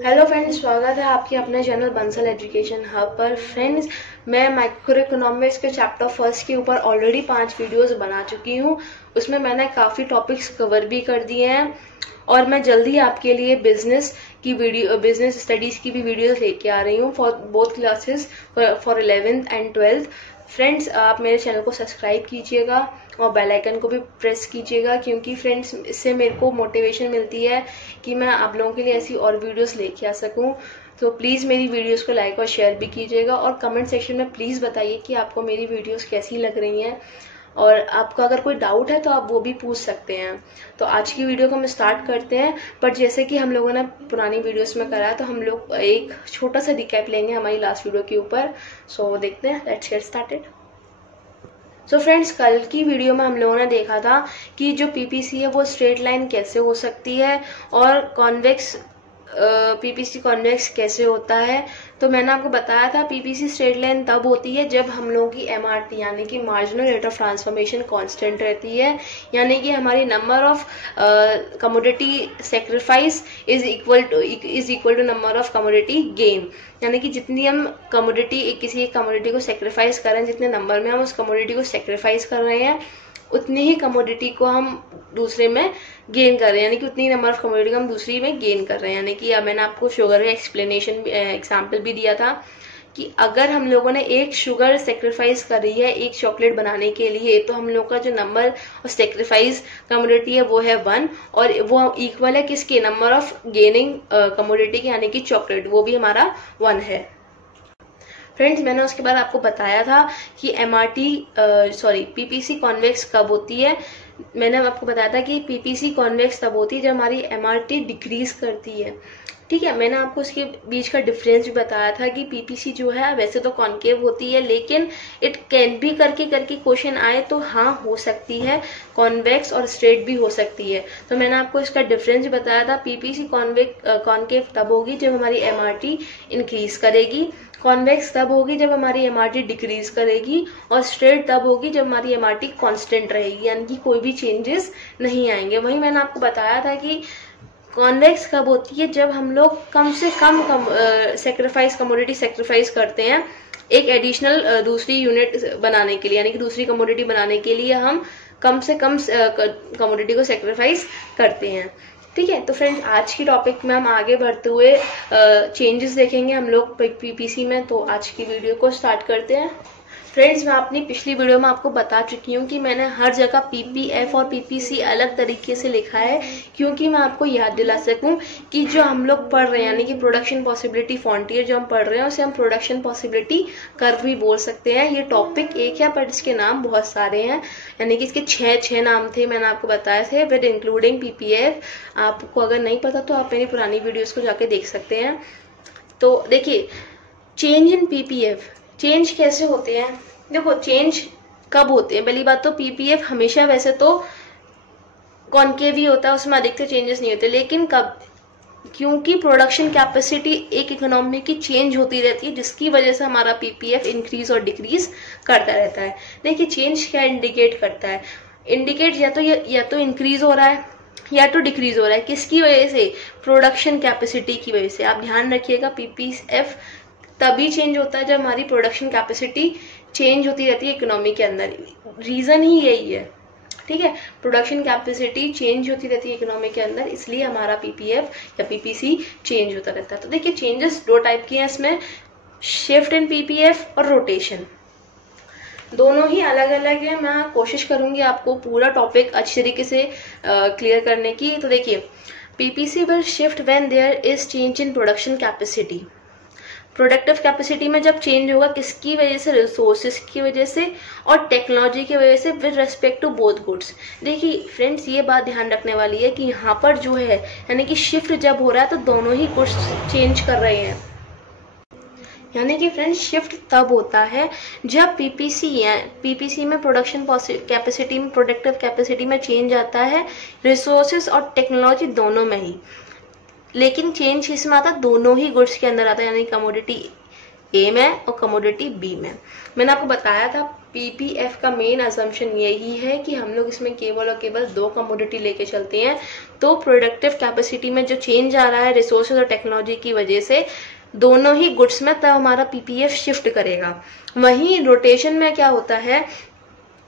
Hello friends, स्वागत है आपके अपने चैनल बंसल एजुकेशन हब पर। फ्रेंड्स, मैं माइक्रो इकोनॉमिक्स के चैप्टर फर्स्ट के ऊपर ऑलरेडी 5 वीडियोस बना चुकी हूँ। उसमें मैंने काफ़ी टॉपिक्स कवर भी कर दिए हैं और मैं जल्दी आपके लिए बिजनेस स्टडीज़ की भी वीडियोस लेके आ रही हूँ for both classes, for 11th and 12th। Friends, आप मेरे चैनल को सब्सक्राइब कीजिएगा और बेल आइकन को भी प्रेस कीजिएगा, क्योंकि फ्रेंड्स इससे मेरे को मोटिवेशन मिलती है कि मैं आप लोगों के लिए ऐसी और वीडियोस लेके आ सकूं। तो प्लीज़ मेरी वीडियोस को लाइक और शेयर भी कीजिएगा और कमेंट सेक्शन में प्लीज़ बताइए कि आपको मेरी वीडियोस कैसी लग रही हैं, और आपका अगर कोई डाउट है तो आप वो भी पूछ सकते हैं। तो आज की वीडियो को हम स्टार्ट करते हैं, बट जैसे कि हम लोगों ने पुरानी वीडियोस में करा है तो हम लोग एक छोटा सा रिकैप लेंगे हमारी लास्ट वीडियो के ऊपर। सो देखते हैं, let's get started. So friends, कल की वीडियो में हम लोगों ने देखा था कि जो पीपीसी है वो स्ट्रेट लाइन कैसे हो सकती है और कॉन्वेक्स पीपीसी कॉन्वेक्स कैसे होता है। तो मैंने आपको बताया था पीपीसी स्ट्रेट लाइन तब होती है जब हम लोगों की एमआरटी यानी कि marginal rate of transformation constant रहती है, यानी कि हमारी number of commodity sacrifice is equal to number of commodity gain, यानी कि जितनी हम किसी एक कमोडिटी को सेक्रीफाइस कर रहे हैं, जितने नंबर में हम उस कमोडिटी को सेक्रीफाइस कर रहे हैं उतनी ही कमोडिटी को हम दूसरे में गेन कर रहे हैं, यानी कि उतनी नंबर ऑफ कमोडिटी को हम दूसरी में गेन कर रहे हैं। यानी कि अब मैंने आपको शुगर का एग्जाम्पल भी दिया था कि अगर हम लोगों ने एक शुगर सेक्रीफाइस करी है एक चॉकलेट बनाने के लिए, तो हम लोग का जो नंबर ऑफ सेक्रीफाइस कमोडिटी है वो है 1, और वो इक्वल है किसके, नंबर ऑफ गेनिंग कमोडिटी के, यानी कि चॉकलेट, वो भी हमारा 1 है। फ्रेंड्स, मैंने उसके बाद आपको बताया था कि पीपीसी कॉन्वेक्स कब होती है। मैंने आपको बताया था कि पीपीसी कॉन्वेक्स तब होती है जब हमारी एमआरटी डिक्रीज करती है। ठीक है, मैंने आपको उसके बीच का डिफरेंस भी बताया था कि पीपीसी जो है वैसे तो कॉन्केव होती है, लेकिन इट कैन भी करके क्वेश्चन आए तो हाँ हो सकती है, कॉन्वेक्स और स्ट्रेट भी हो सकती है। तो मैंने आपको इसका डिफरेंस भी बताया था। पीपीसी कॉन्केव तब होगी जब हमारी एमआरटी इंक्रीज करेगी, कॉन्वेक्स तब होगी जब हमारी एमआरटी डिक्रीज करेगी, और स्ट्रेट तब होगी जब हमारी एमआरटी कांस्टेंट रहेगी, यानी कि कोई भी चेंजेस नहीं आएंगे। वही मैंने आपको बताया था कि कॉन्वेक्स कब होती है, जब हम लोग कम से कम कमोडिटी सेक्रीफाइस करते हैं एक एडिशनल दूसरी यूनिट बनाने के लिए, यानी कि दूसरी कमोडिटी बनाने के लिए हम कम से कम कमोडिटी को सेक्रीफाइस करते हैं। ठीक है, तो फ्रेंड्स, आज की टॉपिक में हम आगे बढ़ते हुए चेंजेस देखेंगे हम लोग पीपीसी में। तो आज की वीडियो को स्टार्ट करते हैं। फ्रेंड्स, मैं अपनी पिछली वीडियो में आपको बता चुकी हूँ कि मैंने हर जगह पीपीएफ और पीपीसी अलग तरीके से लिखा है, क्योंकि मैं आपको याद दिला सकूं कि जो हम लोग पढ़ रहे हैं, यानी कि प्रोडक्शन पॉसिबिलिटी फ्रंटियर जो हम पढ़ रहे हैं उसे हम प्रोडक्शन पॉसिबिलिटी कर्व भी बोल सकते हैं। ये टॉपिक एक है पर इसके नाम बहुत सारे हैं, यानी कि इसके 6 नाम थे, मैंने आपको बताए थे, विद इंक्लूडिंग पीपीएफ। आपको अगर नहीं पता तो आप मेरी पुरानी वीडियोज को जाके देख सकते हैं। तो देखिए, चेंज इन पीपीएफ, चेंज कैसे होते हैं। देखो, चेंज कब होते हैं, पहली बात तो पीपीएफ हमेशा वैसे तो कॉन्केव ही होता है, उसमें अधिकतर चेंजेस नहीं होते, लेकिन कब, क्योंकि प्रोडक्शन कैपेसिटी एक इकोनॉमी की चेंज होती रहती है, जिसकी वजह से हमारा पीपीएफ इंक्रीज और डिक्रीज करता रहता है। देखिए, चेंज क्या इंडिकेट करता है, इंडिकेट या तो इंक्रीज हो रहा है या तो डिक्रीज हो रहा है। किसकी वजह से, प्रोडक्शन कैपेसिटी की वजह से। आप ध्यान रखिएगा, पीपीएफ तभी चेंज होता है जब हमारी प्रोडक्शन कैपेसिटी चेंज होती रहती है इकोनॉमी के अंदर, रीजन ही यही है। ठीक है, प्रोडक्शन कैपेसिटी चेंज होती रहती है इकोनॉमी के अंदर, इसलिए हमारा पीपीएफ या पीपीसी चेंज होता रहता है। तो देखिए, चेंजेस 2 टाइप के हैं इसमें, शिफ्ट इन पीपीएफ और रोटेशन। दोनों ही अलग अलग है। मैं कोशिश करूंगी आपको पूरा टॉपिक अच्छी तरीके से क्लियर करने की। तो देखिए, PPC will shift when there is change in production capacity. Productive capacity में जब चेंज होगा, किसकी वजह से, रिसोर्सेज की वजह से और टेक्नोलॉजी की वजह से, with respect to both goods. देखिए फ्रेंड्स, ये बात ध्यान रखने वाली है कि यहाँ पर जो है, यानी कि शिफ्ट जब हो रहा है तो दोनों ही गुड्स चेंज कर रहे हैं। यानी कि फ्रेंड्स, शिफ्ट तब होता है जब पीपीसी में प्रोडक्शन कैपेसिटी में, प्रोडक्टिव कैपेसिटी में चेंज आता है, रिसोर्सेज और टेक्नोलॉजी दोनों में ही। लेकिन चेंज किसमें आता है, दोनों ही गुड्स के अंदर आता है, यानी कमोडिटी ए में और कमोडिटी बी में। मैंने आपको बताया था पीपीएफ का मेन असम्पशन यही है कि हम लोग इसमें केवल और केवल 2 कमोडिटी लेके चलते हैं। तो प्रोडक्टिव कैपेसिटी में जो चेंज आ रहा है रिसोर्सेज और टेक्नोलॉजी की वजह से दोनों ही गुड्स में, तब हमारा पीपीएफ शिफ्ट करेगा। वहीं रोटेशन में क्या होता है,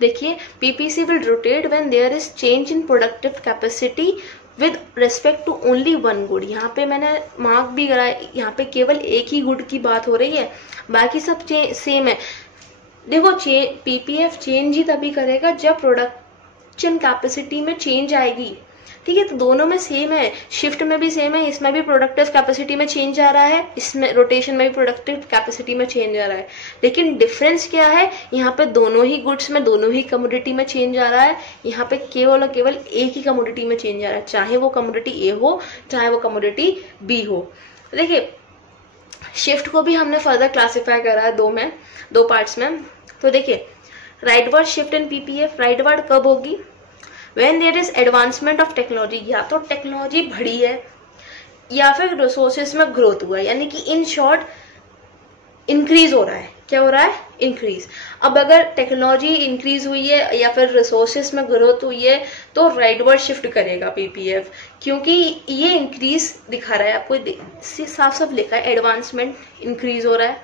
देखिए PPC will rotate when there is change in productive capacity with respect to only one good. यहाँ पे मैंने मार्क भी करा है, यहाँ पे केवल एक ही गुड की बात हो रही है, बाकी सब सेम है। देखो पीपीएफ चेंज ही तभी करेगा जब प्रोडक्शन कैपेसिटी में चेंज आएगी, ठीक है। तो दोनों में सेम है, शिफ्ट में भी सेम है, इसमें भी प्रोडक्टिव कैपेसिटी में चेंज आ रहा है, इसमें रोटेशन में भी प्रोडक्टिव कैपेसिटी में चेंज आ रहा है। लेकिन डिफरेंस क्या है, यहाँ पे दोनों ही गुड्स में दोनों ही कमोडिटी में चेंज आ रहा है, यहाँ पे केवल और केवल एक ही कमोडिटी में चेंज आ रहा है, चाहे वो कमोडिटी ए हो चाहे वो कमोडिटी बी हो। देखिए शिफ्ट को भी हमने फर्दर क्लासीफाई करा है दो पार्ट्स में। तो देखिए rightward shift in PPF rightward कब होगी, When there is advancement of technology, या तो टेक्नोलॉजी बढ़ी है या फिर रिसोर्सेज में ग्रोथ हुआ है, यानी कि इन शॉर्ट इंक्रीज हो रहा है। क्या हो रहा है, इंक्रीज। अब अगर टेक्नोलॉजी इंक्रीज हुई है या फिर रिसोर्सेज में ग्रोथ हुई है तो राइटवर्ड शिफ्ट करेगा पीपीएफ, क्योंकि ये इंक्रीज दिखा रहा है, आपको साफ साफ लिखा है एडवांसमेंट इंक्रीज हो रहा है,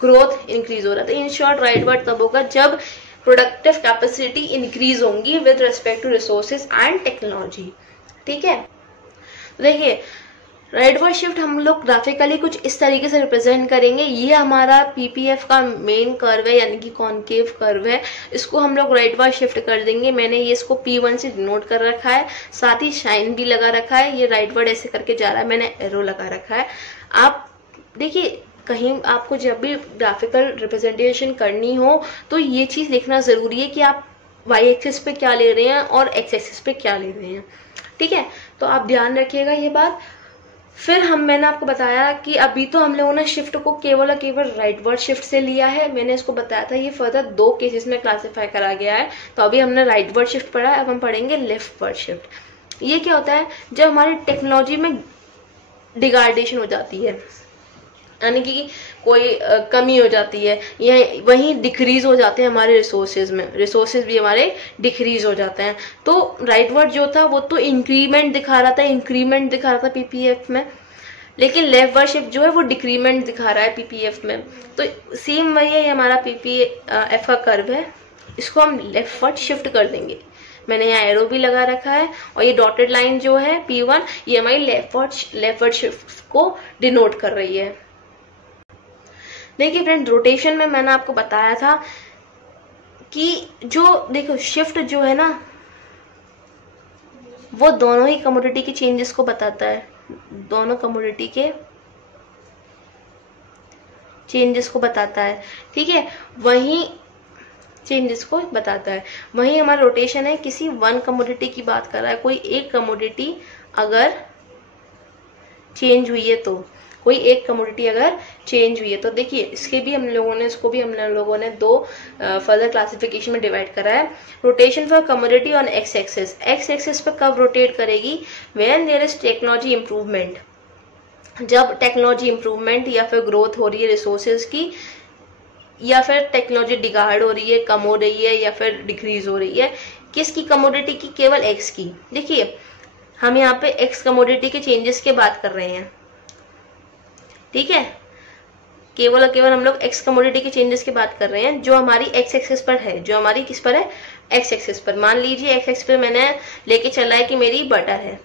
ग्रोथ इंक्रीज हो रहा है। तो इन शॉर्ट राइटवर्ड तब होगा जब प्रोडक्टिव कैपेसिटी इंक्रीज होंगी with respect to resources and technology, ठीक है। देखिए राइटवर्ड शिफ्ट हम लोग ग्राफिकली कुछ इस तरीके से रिप्रेजेंट करेंगे। ये हमारा पीपीएफ का मेन कर्व है, यानी कि कॉनकेव कर्व है, इसको हम लोग राइटवर्ड शिफ्ट कर देंगे। मैंने ये इसको P1 से डिनोट कर रखा है, साथ ही शाइन भी लगा रखा है, ये राइटवर्ड ऐसे करके जा रहा है, मैंने एरो लगा रखा है। आप देखिए कहीं आपको जब भी ग्राफिकल रिप्रेजेंटेशन करनी हो तो ये चीज देखना जरूरी है कि आप वाई एक्सिस पे क्या ले रहे हैं और एक्स एक्सिस पे क्या ले रहे हैं, ठीक है। तो आप ध्यान रखिएगा ये बात। फिर मैंने आपको बताया कि अभी तो हम लोगों ने शिफ्ट को केवल और केवल राइटवर्ड शिफ्ट से लिया है, मैंने इसको बताया था ये फर्दर 2 केसेस में क्लासीफाई करा गया है। तो अभी हमने राइटवर्ड शिफ्ट पढ़ा है, अब हम पढ़ेंगे लेफ्टवर्ड शिफ्ट। ये क्या होता है, जब हमारी टेक्नोलॉजी में डिग्रेडेशन हो जाती है, यानी कि कोई कमी हो जाती है, या वहीं डिक्रीज हो जाते हैं हमारे रिसोर्सेज में, रिसोर्सेज भी हमारे डिक्रीज हो जाते हैं। तो राइटवर्ड जो था वो तो इंक्रीमेंट दिखा रहा था पीपीएफ में, लेकिन लेफ्टवर्ड शिफ्ट जो है वो डिक्रीमेंट दिखा रहा है पीपीएफ में। तो सेम वही है, हमारा पीपीएफ का कर्व है, इसको हम लेफ्टवर्ड शिफ्ट कर देंगे। मैंने यहाँ एरो भी लगा रखा है और ये डॉटेड लाइन जो है P1 ये हमारी लेफ्टवर्ड शिफ्ट को डिनोट कर रही है। देखिए फ्रेंड रोटेशन में मैंने आपको बताया था कि जो देखो शिफ्ट जो है ना वो दोनों ही कमोडिटी के चेंजेस को बताता है, दोनों कमोडिटी के चेंजेस को बताता है, ठीक है, वही चेंजेस को बताता है। वही हमारा रोटेशन है किसी वन कमोडिटी की बात कर रहा है, कोई एक कमोडिटी अगर चेंज हुई है तो, कोई एक कमोडिटी अगर चेंज हुई है तो देखिए इसको भी हम लोगों ने 2 फर्दर क्लासिफिकेशन में डिवाइड करा है। Rotation for commodity on X axis पे कब रोटेट करेगी, when there is technology improvement, जब टेक्नोलॉजी इंप्रूवमेंट या फिर ग्रोथ हो रही है रिसोर्सेज की, या फिर टेक्नोलॉजी डिगार्ड हो रही है, कम हो रही है या फिर डिक्रीज हो रही है। किसकी, कमोडिटी की, केवल एक्स की। देखिए हम यहाँ पे एक्स कमोडिटी के चेंजेस की बात कर रहे हैं, ठीक है, केवल और केवल हम लोग एक्स कमोडिटी के चेंजेस की बात कर रहे हैं जो हमारी एक्स एक्सिस पर है, जो हमारी किस पर है, एक्स एक्सिस पर। मान लीजिए एक्स एक्सिस पे मैंने लेके चला है कि मेरी बटर है,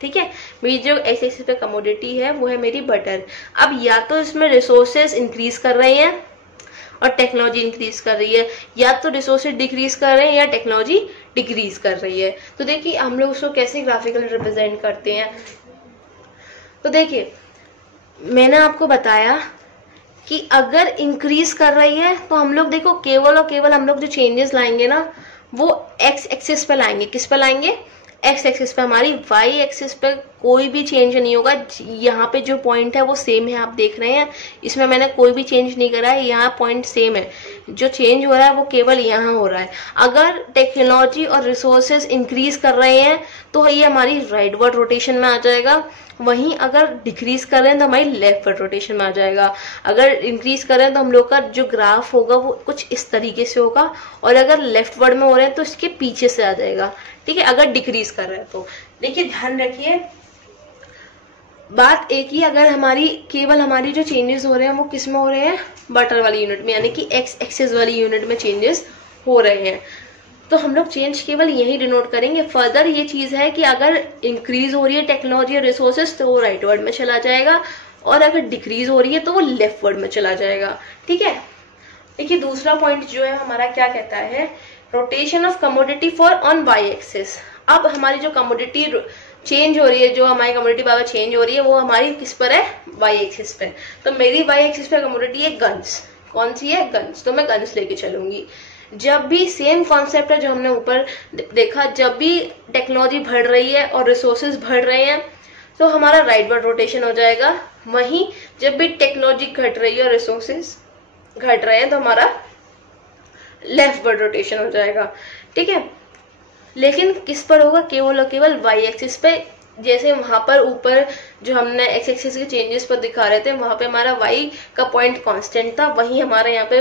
ठीक है, मेरी जो एक्स एक्सिस पे कमोडिटी है वो है मेरी बटर। अब या तो इसमें रिसोर्सेज इंक्रीज कर रहे हैं और टेक्नोलॉजी इंक्रीज कर रही है, या तो रिसोर्सेज डिक्रीज कर रहे हैं या टेक्नोलॉजी डिक्रीज कर रही है। तो देखिए हम लोग उसको कैसे ग्राफिकली रिप्रेजेंट करते हैं। तो देखिए मैंने आपको बताया कि अगर इंक्रीज कर रही है तो हम लोग देखो केवल और केवल हम लोग जो चेंजेस लाएंगे ना वो एक्स एक्सिस पे लाएंगे। किस पे लाएंगे, एक्स एक्सिस पे। हमारी वाई एक्सिस पे कोई भी चेंज नहीं होगा। यहाँ पे जो पॉइंट है वो सेम है, आप देख रहे हैं, इसमें मैंने कोई भी चेंज नहीं करा है, यहाँ पॉइंट सेम है। जो चेंज हो रहा है वो केवल यहाँ हो रहा है। अगर टेक्नोलॉजी और रिसोर्सेज इंक्रीज कर रहे हैं तो ये हमारी राइटवर्ड रोटेशन में आ जाएगा, वहीं अगर डिक्रीज कर रहे हैं तो हमारी लेफ्टवर्ड रोटेशन में आ जाएगा। अगर इंक्रीज कर रहे हैं तो हम लोग का जो ग्राफ होगा वो कुछ इस तरीके से होगा, और अगर लेफ्टवर्ड में हो रहे हैं तो इसके पीछे से आ जाएगा, ठीक है, अगर डिक्रीज कर रहे हैं तो। देखिए ध्यान रखिए, बात एक ही, अगर केवल हमारी जो चेंजेस हो रहे हैं वो किस में हो रहे हैं, बटर वाली यूनिट में, यानी कि एक्स एक्सिस वाली यूनिट में चेंजेस हो रहे हैं, तो हम लोग चेंज केवल यही डिनोट करेंगे। फर्दर ये चीज है कि अगर इंक्रीज हो रही है टेक्नोलॉजी और रिसोर्सेज तो वो राइटवर्ड में चला जाएगा, और अगर डिक्रीज हो रही है तो वो लेफ्टवर्ड में चला जाएगा, ठीक है। देखिए दूसरा पॉइंट जो है हमारा क्या कहता है, rotation of commodity for on Y axis. अब हमारी जो कमोडिटी चेंज हो रही है, जो हमारी कमोडिटी पावर चेंज हो रही है वो हमारी किस पर है, वाई एक्सिस पे। तो मेरी वाई एक्सिस पे कमोडिटी है गन्स, कौन सी है, गन्स, तो मैं गन्स लेके चलूंगी। जब भी सेम कॉन्सेप्ट है जो हमने ऊपर देखा, जब भी टेक्नोलॉजी बढ़ रही है और रिसोर्सेज बढ़ रहे हैं तो हमारा राइटवर्ड रोटेशन हो जाएगा, वहीं जब भी टेक्नोलॉजी घट रही है और रिसोर्सेज घट रहे हैं तो हमारा लेफ्टवर्ड रोटेशन हो जाएगा, ठीक है। लेकिन किस पर होगा, केवल और केवल वाई एक्सिस पे। जैसे वहां पर ऊपर जो हमने एक्स एक्सिस के चेंजेस पर दिखा रहे थे वहां पे हमारा वाई का पॉइंट कांस्टेंट था, वहीं हमारे यहाँ पे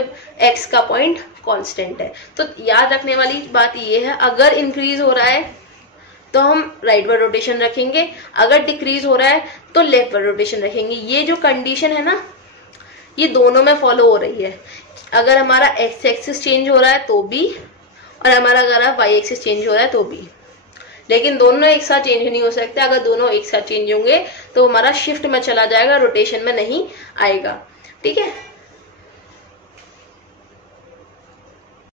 एक्स का पॉइंट कांस्टेंट है। तो याद रखने वाली बात ये है, अगर इंक्रीज हो रहा है तो हम राइटवर्ड रोटेशन रखेंगे, अगर डिक्रीज हो रहा है तो लेफ्टवर्ड रोटेशन रखेंगे। ये जो कंडीशन है ना, ये दोनों में फॉलो हो रही है। अगर हमारा एक्स एक्सिस चेंज हो रहा है तो भी, और हमारा अगर वाई एक्सिस चेंज हो रहा है तो भी, लेकिन दोनों एक साथ चेंज नहीं हो सकते। अगर दोनों एक साथ चेंज होंगे तो हमारा शिफ्ट में चला जाएगा, रोटेशन में नहीं आएगा, ठीक है।